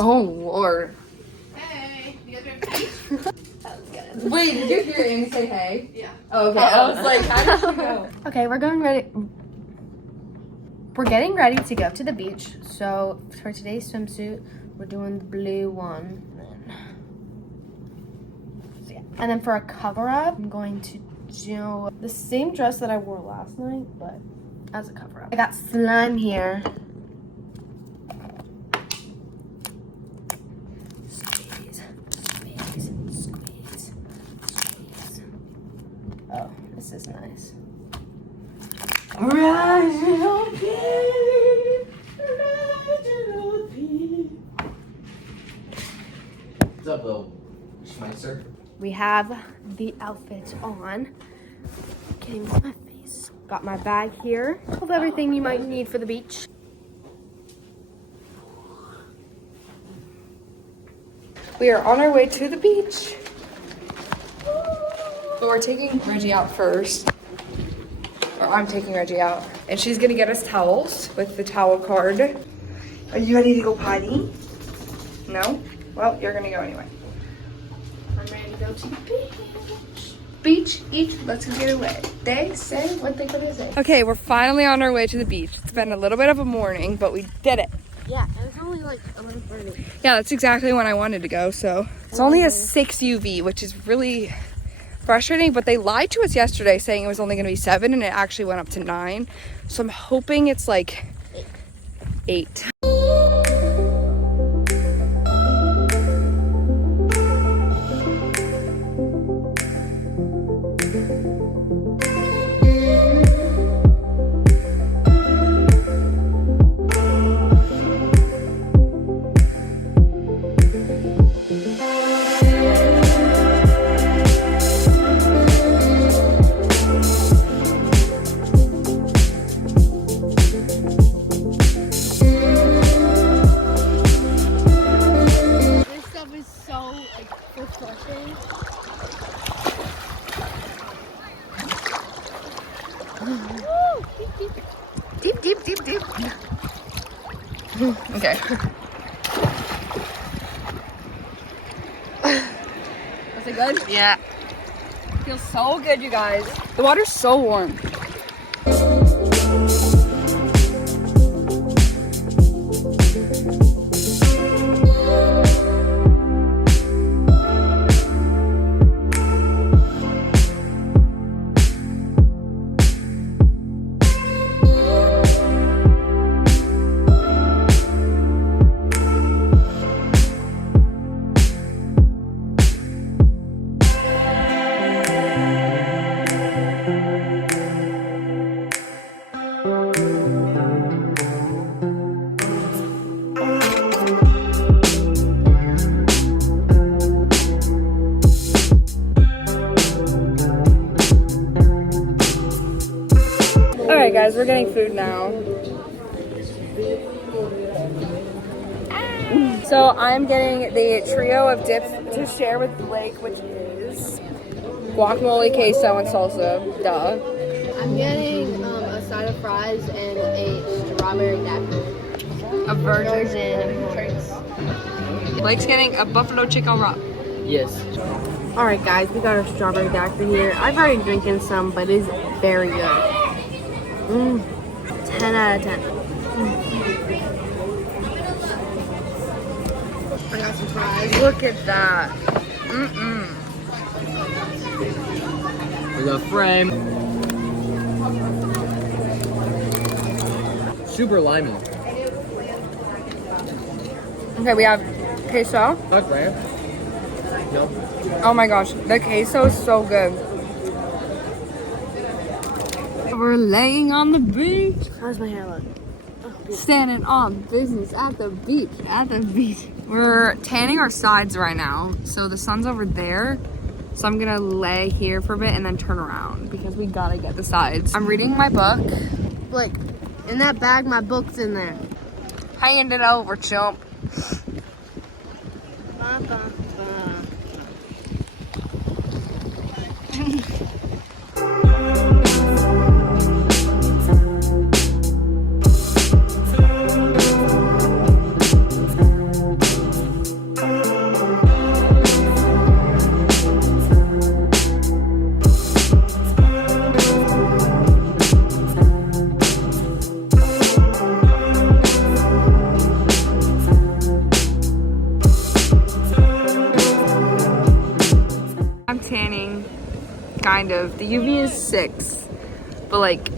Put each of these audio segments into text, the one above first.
Oh, Lord. Hey, you guys ready for the beach? Wait, did you hear Amy say hey? Yeah. Oh, okay. I was like, how did she go? Okay, we're getting ready to go to the beach. So for today's swimsuit, we're doing the blue one. And then for a cover up, I'm going to do the same dress that I wore last night, but as a cover up. I got slime here. Squeeze, squeeze, squeeze, squeeze. Oh, this is nice. Original P. Original P. What's up, little Schmeisser? We have the outfits on. Getting my face. Got my bag here of everything you might need for the beach. We are on our way to the beach. But we're taking Reggie out first. Or I'm taking Reggie out. And she's gonna get us towels with the towel card. Are you ready to go potty? No? Well, you're gonna go anyway. I'm ready to go to the beach. Beach, eat, let's go get away. They say what they gonna say. Okay, we're finally on our way to the beach. It's been a little bit of a morning, but we did it. Yeah, it was only like 11:30. Yeah, that's exactly when I wanted to go, so. It's only a 6 UV, which is really frustrating, but they lied to us yesterday saying it was only gonna be 7 and it actually went up to 9. So I'm hoping it's like 8. Deep, deep, deep, deep. Okay. Was it good? Yeah. Feels so good, you guys. The water's so warm. Alright guys, we're getting food now. So I'm getting the trio of dips to share with Blake, which is guacamole, queso, and salsa. Duh. I'm getting a side of fries and a strawberry daiquiri. A virgin. Blake's getting a buffalo chicken wrap. Yes. Alright guys, we got our strawberry daiquiri here. I've already drinking some, but it is very good. 10 out of 10. I got some fries. Look at that. We got frame. Super limey. Okay, we have queso. Not frame. No. Oh my gosh, the queso is so good. We're laying on the beach. How's my hair look? Standing on business at the beach. We're tanning our sides right now. So the sun's over there. So I'm gonna lay here for a bit and then turn around because we gotta get the sides. I'm reading my book. Like, in that bag, my book's in there. Hand it over, chump. I'm tanning, kind of. The UV is 6, but like,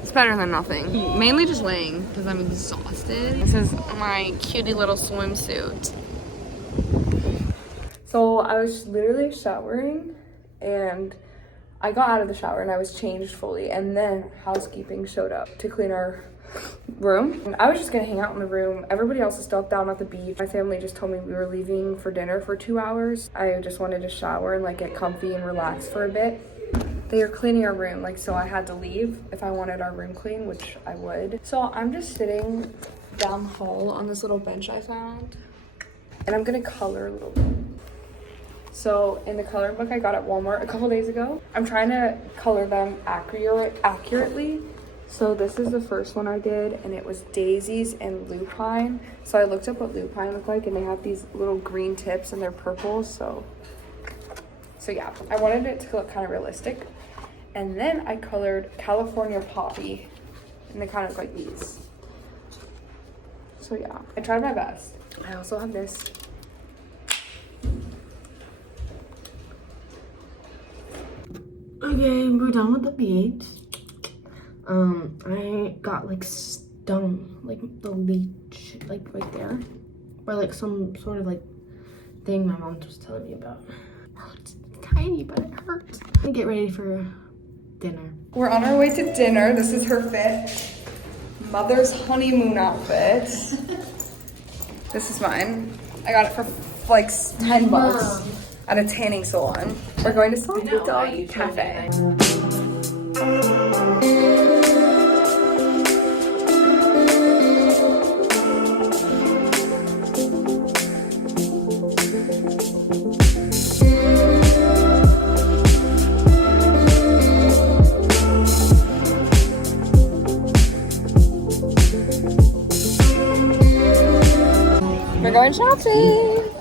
it's better than nothing. Mainly just laying because I'm exhausted. This is my cutie little swimsuit. So I was literally showering and I got out of the shower and I was changed fully, and then housekeeping showed up to clean our room. And I was just gonna hang out in the room. Everybody else is still down at the beach. My family just told me we were leaving for dinner for 2 hours. I just wanted to shower and like get comfy and relax for a bit. They are cleaning our room, like, so I had to leave if I wanted our room clean, which I would. So I'm just sitting down the hall on this little bench I found, and I'm gonna color a little bit. So in the coloring book I got at Walmart a couple days ago, I'm trying to color them accurately. So this is the first one I did, and it was daisies and lupine. So I looked up what lupine looked like, and they have these little green tips and they're purple. So yeah, I wanted it to look kind of realistic. And then I colored California Poppy, and they kind of look like these. So yeah, I tried my best. I also have this. Okay, we're done with the beach. I got like stung, like the leech, like right there, or like some sort of like thing my mom was telling me about. It's tiny, but it hurts. I'm gonna get ready for dinner. We're on our way to dinner. This is her fit. Mother's honeymoon outfit. This is mine. I got it for like 10 bucks at a tanning salon. We're going to Salty Dog Cafe. We're going shopping.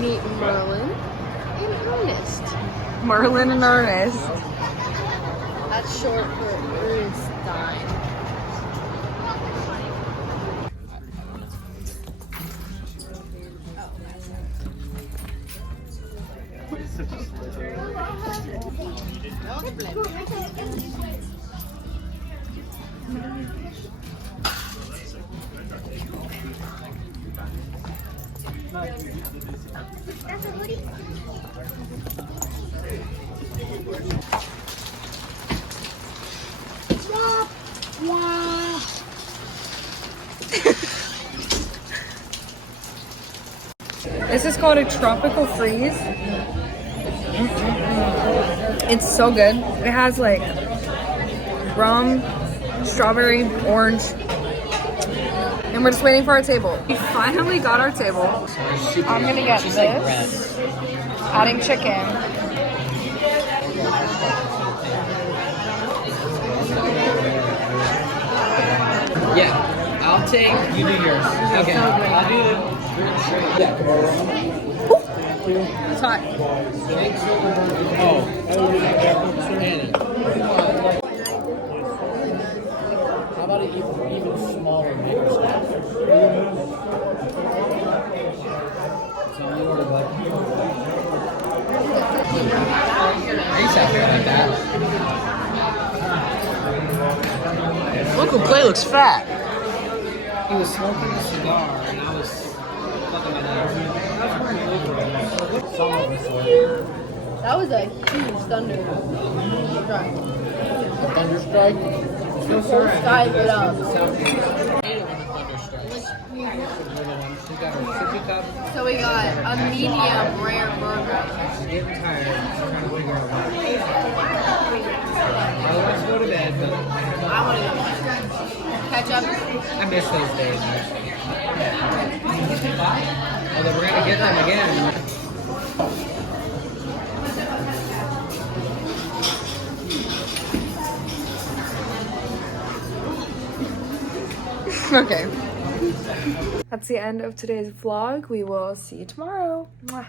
Meet Merlin and Ernest. Merlin and Ernest. That's short for Ernestine. This is called a tropical freeze. It's so good. It has like rum, strawberry, orange, and we're just waiting for our table. We finally got our table. I'm gonna get this, adding chicken. Yeah, I'll take. You do yours. Okay, I'll do it. It's hot. Oh, Annie. How about an even smaller maker stuff? So you order what? I used to have hair like that. Uncle Clay looks fat. He was smoking a cigar, and I was fucking my nose. That was a huge thunder strike. A thunder strike? The whole sky lit up. So we got a medium rare burger. She's getting tired. She's trying to figure out why. I want to go to bed, but I want to go catch up. I miss those days, actually. Although we're going to get them again. Okay. That's the end of today's vlog. We will see you tomorrow. Mwah.